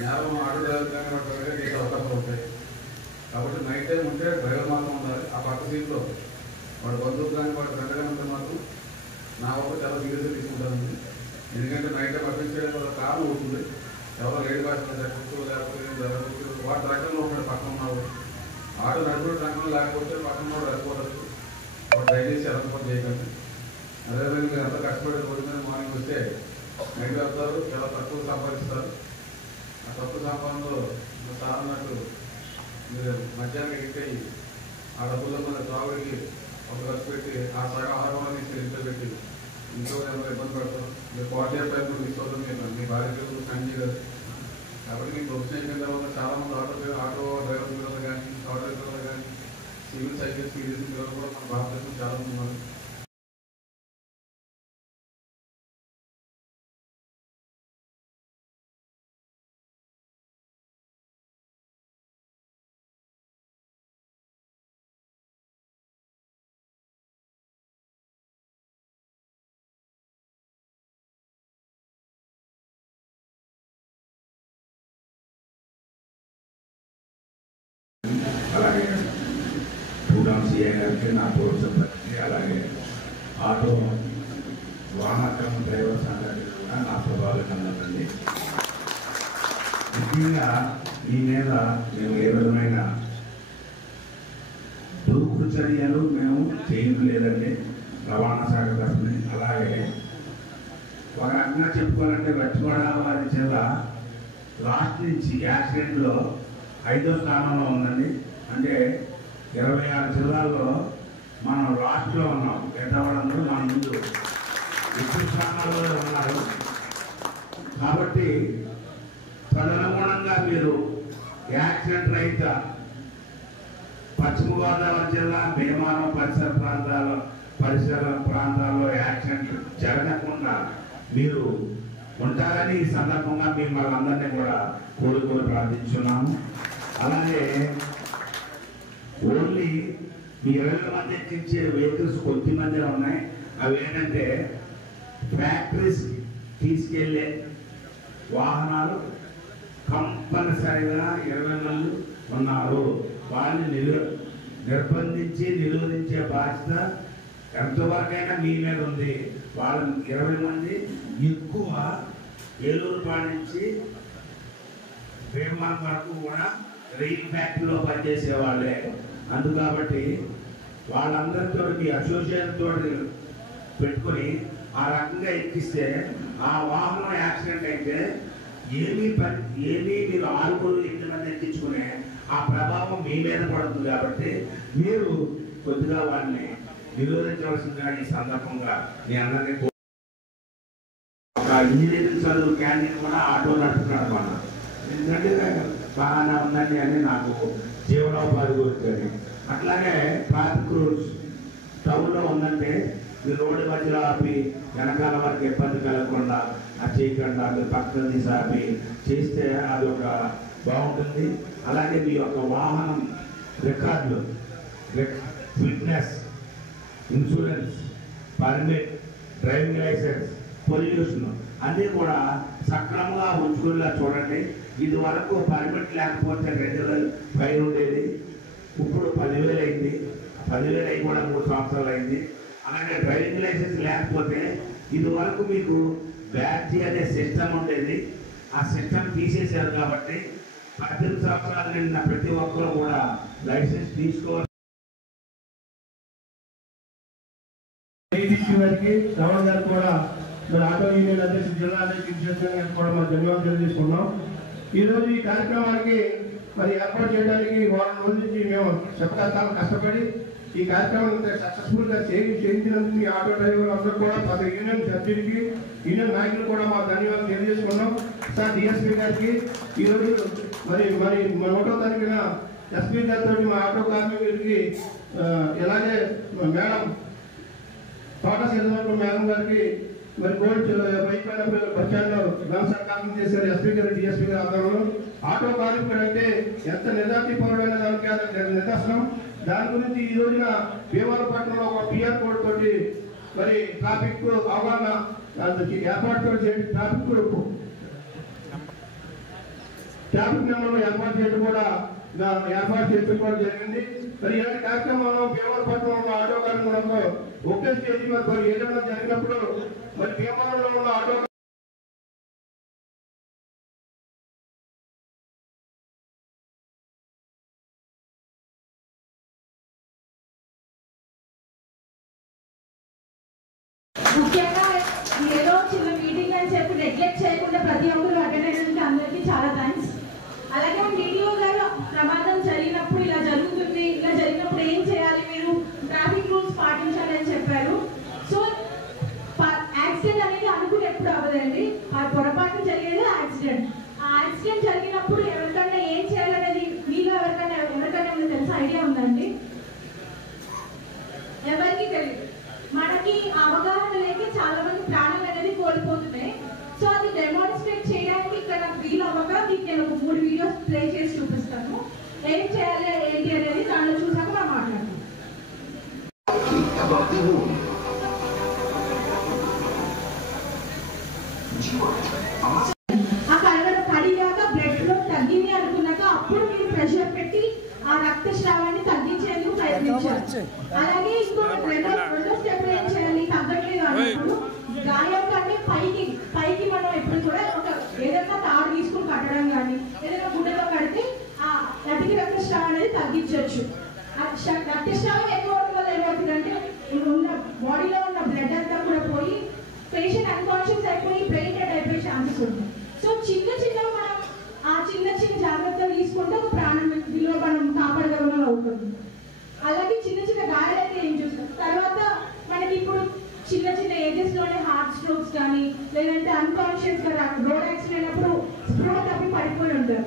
నేరం ఆటో డ్రైవర్ కానీ వాటి చేసే అవకాశాలు ఉంటాయి. కాబట్టి నైట్ టైం ఉంటే డ్రైవర్ మాత్రం ఉండాలి. ఆ పక్క సీట్లో వాడు బంధువులు కానీ వాడు ఫ్రెండ్ కానీ ఉంటే మాత్రం నా వల్ల చాలా సీరియస్గా తీసుకుంటానండి. ఎందుకంటే నైట్ టైం అప్పించడం వల్ల కారు ఉంటుంది. ఎవరో లేడీ భాష లేకపోతే వాటి రకంలో ఉంటాడు పక్కన ఉన్నవాడు. ఆటో నడుపుడు రకంలో లేకపోతే పక్కన వాడు వెళ్ళిపోతారు. వాడు దయచేసి ఎలక్ట్రిక్ చేయకండి. అదేవిధంగా మీరు ఎంత కష్టపడి రోజు మీద మార్నింగ్ వస్తే నైట్ వెళ్తారు, చాలా తక్కువ సంపాదిస్తారు. ఆ తక్కువ సంపాదనలో సార్ అన్నట్టు మీరు మధ్యాహ్నం ఎక్కిపోయి ఆ డబ్బుల్లో మన తాగుడికి ఒక ఖర్చు పెట్టి ఆ సగం ఆహారంలో తీసుకెళ్ళి ఇంట్లో పెట్టి ఇంట్లో ఎవరు ఇబ్బంది పడతారు. మీరు 45 కూడా తీసుకోవద్దు. మీ భార్య పని చేయలేదు. కాబట్టి మీ ప్రొఫెషన్ అయిపోయిన తర్వాత చాలామంది ఆటో డ్రైవర్ పిల్లలు కానీ సాఫ్ట్వేర్ పిల్లలు కానీ సివిల్ సైకిల్స్ పీడీసీ పిల్లలు కూడా మన భారతదేశంలో చాలామంది ఉన్నారు. అలాగే ప్రోగ్రామ్ సిఐ గారికి నా పూర్వసభ్యులకి అలాగే ఆటో వాహనక్రమ డ్రైవర్ సంఘానికి కూడా నా ప్రభావితండి. ముఖ్యంగా ఈ మీద మేము ఏ విధమైన దూకుడు చర్యలు మేము చేయడం లేదండి రవాణా శాఖ తరఫుని. అలాగే ఒక రకంగా చెప్పుకోవాలంటే వెస్ట్ గోదావరి జిల్లా లాస్ట్ నుంచి యాక్సిడెంట్లో 5వ స్థానంలో ఉందండి. అంటే 26 జిల్లాల్లో మనం లాస్ట్లో ఉన్నాం. పెద్దవాళ్ళందరూ మన ముందు ఎక్కువ స్థానాల్లో ఉన్నారు. కాబట్టి తదనుగుణంగా మీరు యాక్సిడెంట్ రహిత పశ్చిమ గోదావరి జిల్లా భీమవరం పరిసర ప్రాంతాల్లో యాక్సిడెంట్ జరగకుండా మీరు ఉంటారని ఈ సందర్భంగా మిమ్మల్ని అందరినీ కూడా కోరుకొని ప్రార్థించున్నాము. అలాగే ఓన్లీ 20 మంది ఎక్కించే వెహికల్స్ కొద్ది మంది ఉన్నాయి. అవి ఏంటంటే ఫ్యాక్టరీస్ తీసుకెళ్లే వాహనాలు కంపల్సరిగా 20 మంది ఉన్నారు. వాళ్ళని నిర్బంధించి నిరోధించే బాధ్యత ఎంతవరకైనా మీ మీద ఉంది. వాళ్ళని 20 మంది ఎక్కువ ఏలూరుపాడు నుంచి భీమవరం వరకు కూడా రైల్ ఫ్యాక్టరీలో పనిచేసే వాళ్ళే. కాబట్టి వాళ్ళందరితో మీ అసోసియేషన్ తోటి పెట్టుకొని ఆ రకంగా ఎక్కిస్తే ఆ వాహనం యాక్సిడెంట్ అయితే ఏమీ మీరు 6 8 మంది ఎక్కించుకునే ఆ ప్రభావం మీ మీద పడుతుంది. కాబట్టి మీరు కొద్దిగా వాళ్ళని నిరోధించవలసిందిగా ఈ సందర్భంగా మీ అందరినీ ఒక ఇంజనీరింగ్ చదువు క్యాండిడేట్ కూడా ఆటో నడుపుతున్నాడు అన్నమాట. ఎందుకంటే బాగానే ఉందండి అని నాకు జీవనోపాధి గురించి. అట్లాగే ట్రాఫిక్ రూల్స్ టౌన్లో ఉందంటే ఈ రోడ్డు మధ్యలో ఆపి వెనకాల వరకు ఇబ్బంది కలగకుండా అది చేయకుండా మీరు పక్కన తీసి ఆపి చేస్తే అది ఒక బాగుంటుంది. అలాగే మీ యొక్క వాహనం రికార్డులు, fitness, insurance, permit, driving licence, pollution అన్నీ కూడా సక్రమంగా ఉంచుకునేలా చూడండి. ఇది వరకు పర్మిట్ లేకపోతే 2,000 ఫైన్ ఉండేది, ఇప్పుడు 10,000 అయింది. 10,000 అయి కూడా 3 సంవత్సరాలు అయింది. అలాగే డ్రైవింగ్ లైసెన్స్ లేకపోతే ఇది వరకు మీకు బ్యాడ్జీ అనే సిస్టమ్ ఉండేది, ఆ సిస్టమ్ తీసేశారు. కాబట్టి 18 సంవత్సరాలు నిండిన ప్రతి ఒక్కరు కూడా లైసెన్స్ తీసుకోవాలి. గారికి రమణ గారు కూడా మన ఆటో యూనియన్ అధ్యక్షుడు, జిల్లా అధ్యక్షుడు కూడా మన ధన్యవాదాలు తెలియజేసుకున్నాం. ఈరోజు ఈ కార్యక్రమానికి మరి ఏర్పాటు చేయడానికి వారం రోజుల నుంచి మేము శతకాలం కష్టపడి ఈ కార్యక్రమం సక్సెస్ఫుల్ గా చేయించినందుకు మీ ఆటో డ్రైవర్లు అందరూ కూడా ప్రతి యూనియన్ సభ్యులకి, యూనియన్ నాయకులు కూడా మా ధన్యవాదాలు తెలియజేసుకున్నాం. సార్ డిఎస్పీ గారికి ఈరోజు మరి 1వ తారీఖున ఎస్పీ గారితో మా ఆటో కార్మికులకి ఎలాగే మేడం తోట శ్రీధర్ మేడం గారికి మరి గోల్డ్ వైపైన బస్ స్టాండ్ లో గ్రామ సర్కారం చేశారు ఎస్పీ గారు డిఎస్పీ గారు ఆధ్వర్యంలో. ఆటో కార్మికుడు అంటే ఎంత నిజాయితీపరుడైన దానికి నిదర్శనం. దాని గురించి ఈ రోజున భీమవరపట్నంలో ఒక పిఆర్ కోడ్ తోటి మరి ట్రాఫిక్ అవగాహన ఏర్పాటు చేసి ట్రాఫిక్ నెంబర్లు ఏర్పాటు చేయడం కూడా జరిగింది. మరి ఇలాంటి కార్యక్రమంలో భీమవరపట్నంలో ఆటో కార్మికులతో ఒకే స్టేజ్ మరి ఏదైనా జరిగినప్పుడు మరి భీమవరంలో ఉన్న ఆటో ముఖ్యంగా ఏదో చిన్న మీటింగ్ అని చెప్పి నెగ్లెక్ట్ చేయకుండా ప్రతి ఒక్కరు అటెండ్ అయినందుకు అందరికీ చాలా థ్యాంక్స్. అలాగే డిడిఓ గారు ప్రమాదం జరిగినప్పుడు ఇలా జరుగుతుంది, ఇలా జరిగినప్పుడు ఏం చేయాలి, మీరు ట్రాఫిక్ రూల్స్ పాటించాలి అని చెప్పారు. సో యాక్సిడెంట్ అనేది అనుకుని ఎప్పుడు అవ్వదండి, ఆ పొరపాటు జరిగేది యాక్సిడెంట్. ఆ యాక్సిడెంట్ జరిగినప్పుడు ఎవరికైనా ఏం చేయాలనేది మీలో ఎవరికైనా తెలుసా? ఐడియా ఉందండి? ఎవరికి తెలియదు. మనకి అవగాహన లేక చాలా మంది ప్రాణాలు అనేది కోల్పోతున్నాయి. సో అది డెమాన్స్ట్రేట్ చేయడానికి ఇక్కడ నాకు వీలు అవ్వగా మీకు నేను ఒక 3 వీడియోస్ ప్లే చేసి చూపిస్తాను. ఏం చేయాలి ఏంటి అనేది దానిలో చూసాక మనం మాట్లాడతాం. ఆ కడిగాక బ్లడ్ ఫ్లో తగ్గింది అనుకున్నాక అప్పుడు మీరు ప్రెషర్ పెట్టి ఆ రక్తస్రావాన్ని తగ్గించేందుకు ప్రయత్నించాలి. అలాగే ఇంకొక రెండో స్టెప్ ఏం చేయాలి, తగ్గట్లేదు అన్నప్పుడు గాయం కంటే పైకి మనం ఎప్పుడు కూడా ఒక ఏదైనా తాడు తీసుకుని కట్టడం కానీ ఏదైనా గుడ్డలో కడితే ఆ అధిక రక్తస్రావం అనేది తగ్గించవచ్చు. రక్తస్రావం ఎక్కువ వల్ల ఏమవుతుందంటే ఉన్న బాడీలో ఉన్న బ్లడ్ అంతా కూడా పోయి పేషెంట్ అన్కాన్షియస్ అయిపోయి బ్రెయిన్ డెడ్ అయిపోయే ఛాన్సెస్ ఉంటాయి. సో చిన్న మనం ఆ చిన్న జాగ్రత్తలు తీసుకుంటే ఒక ప్రాణం విలువ మనం కాపాడగలం అవుతుంది. అలాగే చిన్న గాయాలైతే ఏం చూస్తాం. తర్వాత మనకి ఇప్పుడు చిన్న ఏజెస్ లోనే హార్ట్ స్ట్రోక్స్ కానీ లేదంటే అన్కాన్షియస్ గా రోడ్ యాక్సిడెంట్ అయినప్పుడు స్ప్రో తప్పి పడిపోయి ఉంటారు.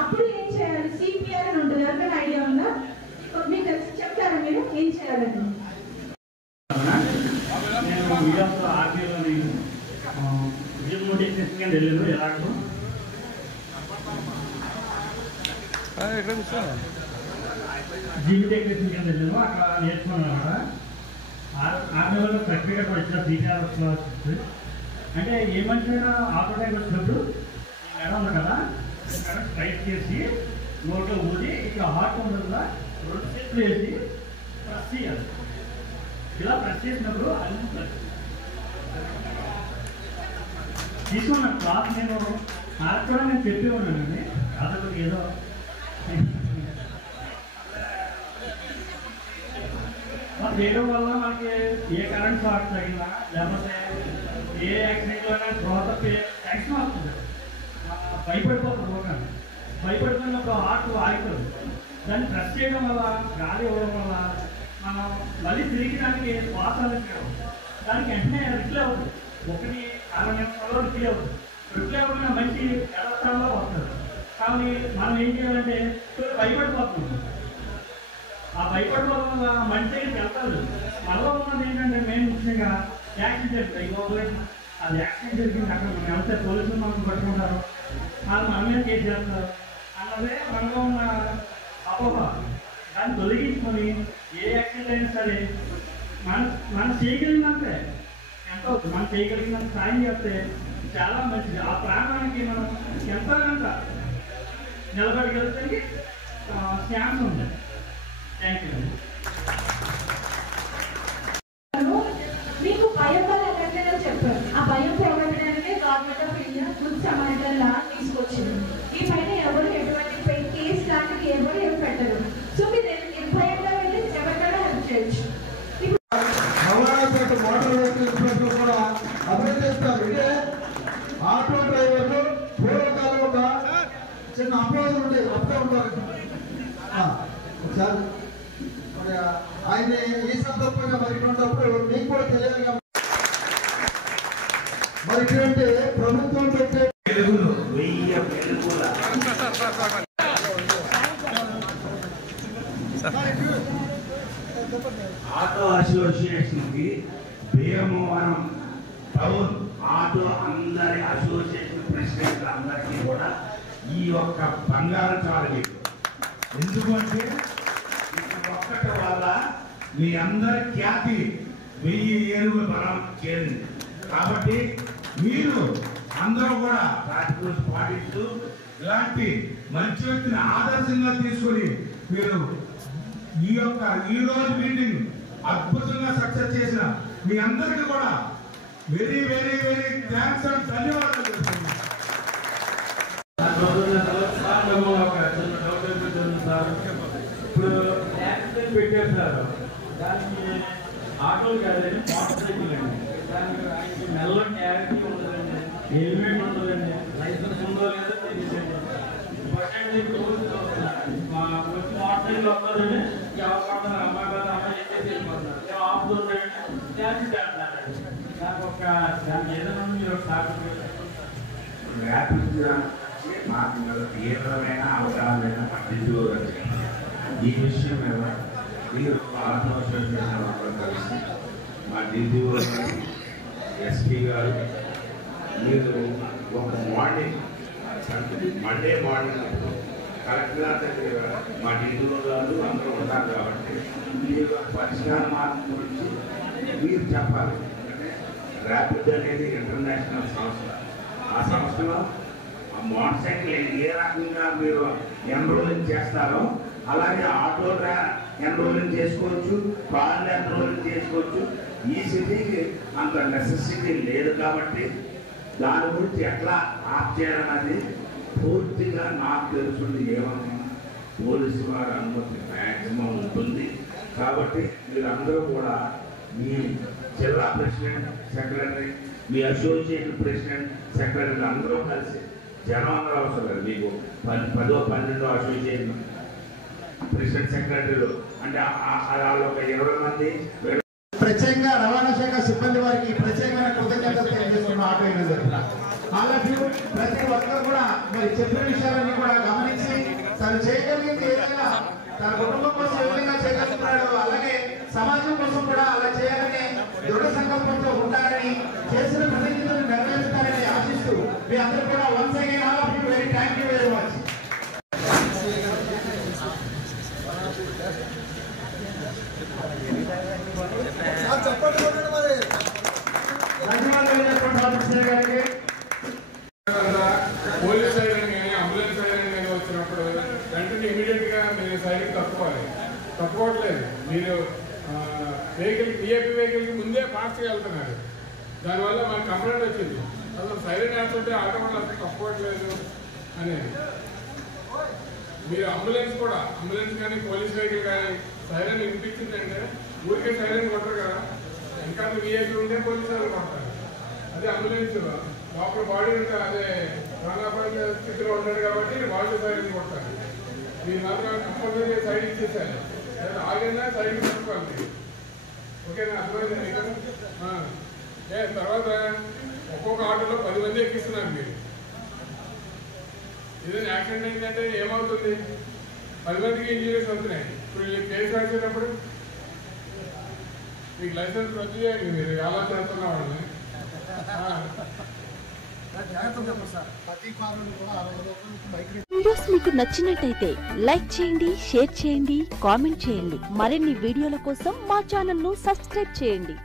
అప్పుడు ఏం చేయాలి? సిపిఆర్ అని ఉంటుంది. ఎవరికైనా ఐడియా ఉందా? మీకు చెప్తారా మీరు ఏం చేయాలని? వెళ్ళాను ఎలాగో జీవి టెక్నీషియన్ కింద వెళ్ళాను. అక్కడ నేర్చుకున్నాను అనమాట. ఆర్మీ వాళ్ళు సర్టిఫికేట్ వచ్చిన సీనియర్ అంటే ఏమంటారా ఆటో డ్రైవర్ వచ్చినప్పుడు ఎడ ఉంది కదా స్ట్రైట్ చేసి నోట్లో ఊది ఇక్కడ హార్ట్ ఉండదా 2 స్టెప్లు వేసి ప్రెస్ చేయాలి. ఇలా ప్రెస్ చేసినప్పుడు అన్ని తీసుకున్న క్లాత్ నేను నాకు కూడా నేను చెప్పి ఉన్నానండి. అసలు ఏదో వేయడం వల్ల మనకి ఏ కరెంట్ షార్ట్ తగినా లేకపోతే ఏ యాక్సిడెంట్లోనే తర్వాత యాక్సిడెంట్ వస్తుంది. భయపడిపోతుంది రోగాన్ని. భయపడుతున్నప్పుడు హార్ట్ ఆగిపోతుంది. దాన్ని ప్రెస్ చేయడం వల్ల గాలి ఇవ్వడం వల్ల మనం మళ్ళీ తిరిగి దానికి శ్వాస దానికి వెంటనే రిప్లై అవుతుంది. 1-60 నిమిషాల్లో రిప్లై అవుతుంది. రిప్లై అవ్వకుండా మంచి ఎడస్థానంలో వస్తుంది. కానీ మనం ఏం చేయాలంటే భయపడిపోతున్నాం. ఆ భయపడిపోవడం వల్ల మంచి దగ్గరికి వెళ్తారు. మనలో ఉన్నది ఏంటంటే మెయిన్ ముఖ్యంగా యాక్సిడెంట్ అది యాక్సిడెంట్ జరిగింది అక్కడ మనం వెళ్తే పోలీసులు మనం పట్టుకుంటారు, వాళ్ళు మన మీద కేసు చేస్తారు అన్నదే మనలో ఉన్న అపోహ. దాన్ని తొలగించుకొని ఏ యాక్సిడెంట్ అయినా సరే మనం చేయగలిగినంతే ఎంతో మనం చేయగలిగినంత సాయం చేస్తే చాలా మంచిది. ఆ ప్రాణానికి మనం ఎంతో కొంత నిలబడగలిగితే ఛాన్స్ ఉంది. Thank you. మీకు భయం వల్ల ఎవరికైనా చెప్పారు. ఆ భయం పోగొట్టడానికే government of India good Samaritan law తీసుకొచ్చింది. ఈ పైన ఎవరు ఎటువంటి కేసు లాంటివి ఎవరు ఏం పెట్టరు. సో మీరు నిర్భయంగా వెళ్ళి ఎవరికైనా హెల్ప్ చేయొచ్చు. మోటార్ వెహికల్స్ కూడా అభివృద్ధి చేస్తారు. అంటే ఆటో డ్రైవర్లు పూర్వకాలం ఒక చిన్న అపోహలు ఉండే వస్తూ ఉంటారు. మరి ఆయన ఈ సందర్భంగా మరి ఇటువంటిప్పుడు మీకు కూడా తెలియదు. మరి ఇటువంటి ప్రభుత్వం పెట్టే ఆటో అసోసియేషన్ కి భీమవరం టౌన్ ఆటో అందరి అసోసియేషన్ ప్రెసిడెంట్ అందరికీ కూడా ఈ యొక్క బంగారు టార్గెట్. ఎందుకంటే ఒక్కటి వల్ల మీ అందరి ఖ్యాతి 1000 ఏళ్ళు బలం చేరింది. కాబట్టి మీరు అందరూ కూడా ప్రాక్టికల్స్ పాటిస్తూ ఇలాంటి మంచి వ్యక్తిని ఆదర్శంగా తీసుకొని మీరు ఈ రోజు మీటింగ్ అద్భుతంగా సక్సెస్ చేసిన మీ అందరికీ కూడా very very very thanks and ధన్యవాదాలు చెప్తున్నాను. ఇప్పుడు యాక్సిడెంట్ పెట్టారు సార్, దానికి ఆటోలు కాదండి మోటార్ సైకిల్ అండి. దానికి ఆయనకి మెల్ల క్యారెక్టీ ఉండదండి, హెల్మెట్ ఉండదండి, లైసెన్స్ ఉందో లేదో తెలియదండి. బస్ స్టాండ్ దగ్గర వచ్చి మోటార్ సైకిల్ వస్తుందండి, ఎవరు పడుతున్నారు అమ్మాయి కదా అమ్మాయి చెప్పేసి వెళ్ళిపోతున్నారు. ఏమో ఆపుతుందండి యాక్సిడెంట్ అంటున్నారండి. దానికి ఏదైనా మీరు మాకు ఏ విధమైన అవసరాలైనా పట్టించుకోవాలి. ఈ విషయం మీద మీరు ఆటో అసోసియేషన్ వాళ్ళు కలిసి మా డిజిఓ ఎస్పీ గారు మీరు ఒక మార్నింగ్ మండే మార్నింగ్ కలెక్టర్ గారి దగ్గర మా డిజిఓ గారు అందరూ ఉంటారు కాబట్టి మీరు పరిష్కార మార్గం గురించి మీరు చెప్పాలి. ర్యాపిడ్ అనేది ఇంటర్నేషనల్ సంస్థ. ఆ సంస్థలో మోటార్ సైకిల్ ఏ రకంగా మీరు ఎన్రోలింగ్ చేస్తారో అలాగే ఆటో ఎన్రోలింగ్ చేసుకోవచ్చు, కార్లు ఎన్రోలింగ్ చేసుకోవచ్చు. ఈ సిటీకి అంత నెసెసిటీ లేదు కాబట్టి దాని గురించి ఎట్లా ఆఫ్ చేయాలన్నది పూర్తిగా నాకు తెలుసుంది. ఏమన్నా పోలీసు వారి అనుమతి మ్యాక్సిమం ఉంటుంది. కాబట్టి మీరందరూ కూడా మీ జిల్లా ప్రెసిడెంట్ సెక్రటరీ, మీ అసోసియేషన్ ప్రెసిడెంట్ సెక్రటరీ అందరూ కలిసి జనం అందరూ అవసరం లేదు. మీకు 10-12 అసోసియేషన్ ప్రెసిడెంట్ సెక్రటరీలు అంటే వాళ్ళు ఒక 20 మంది. ప్రత్యేకంగా రవాణా శాఖ సిబ్బంది వారికి ప్రత్యేకమైన కృతజ్ఞతలు తెలియజేస్తున్న ఆటో యూనియన్ వాళ్ళకి ప్రతి ఒక్కరు కూడా మరి చెప్పిన విషయాలన్నీ కూడా గమనించి తను చేయగలిగింది ఏదైనా తన కుటుంబం కోసం ఏ విధంగా చేయగలుగుతున్నాడు, అలాగే సమాజం కోసం కూడా అలా చేయాలని దృఢ సంకల్పంతో ఉంటారని, చేసిన ప్రతినిధులను నెరవేరుస్తారని ఆశిస్తూ మీ అందరూ కూడా once again all of you very thank you very much. Signing తప్పుకోవట్లేదు. మీరు వెహికల్ పిఏపీ వెహికల్కి ముందే ఫాస్ట్గా వెళ్తున్నారు. దానివల్ల మనకు కంప్లైంట్ వచ్చింది, అసలు సైరన్ వేస్తుంటే ఆటో వాళ్ళు అసలు తప్పుకోవట్లేదు అనేది. మీరు అంబులెన్స్ కానీ పోలీస్ వెహికల్ కానీ సైరన్ వినిపించిందంటే ఊరికే సైరన్ కొట్టరు కదా, ఇంకా విఐపీ ఉంటే పోలీసు వాళ్ళు కొడతారు. అదే అంబులెన్స్ లోపల బాడీ ఉంటే అదే ప్రాణాపాయ స్థితిలో ఉంటారు కాబట్టి వాళ్ళు సైరన్ కొడతారు. మీరు మాత్రం కంపల్సరీ సైడ్ ఇచ్చేసారు, ఆగైనా సైడ్ కొట్టుకోవాలి. ఓకేనా, అర్థమైంది? తర్వాత ఒక్కొక్క ఆటోలో 10 మంది ఎక్కిస్తున్నారు. మీరు ఏదైనా యాక్సిడెంట్ అయిందంటే ఏమవుతుంది? 10 మందికి ఇంజరీస్ అవుతున్నాయి. ఇప్పుడు కేసు రాసేటప్పుడు మీకు లైసెన్స్ రద్దు చేయండి. మీరు ఎలా చేస్తున్న వాళ్ళని వీడియోస్ మీకు నచ్చినట్టయితే లైక్ చేయండి, షేర్ చేయండి, కామెంట్ చేయండి. మరిన్ని వీడియోల కోసం మా ఛానల్ ను సబ్స్క్రైబ్ చేయండి.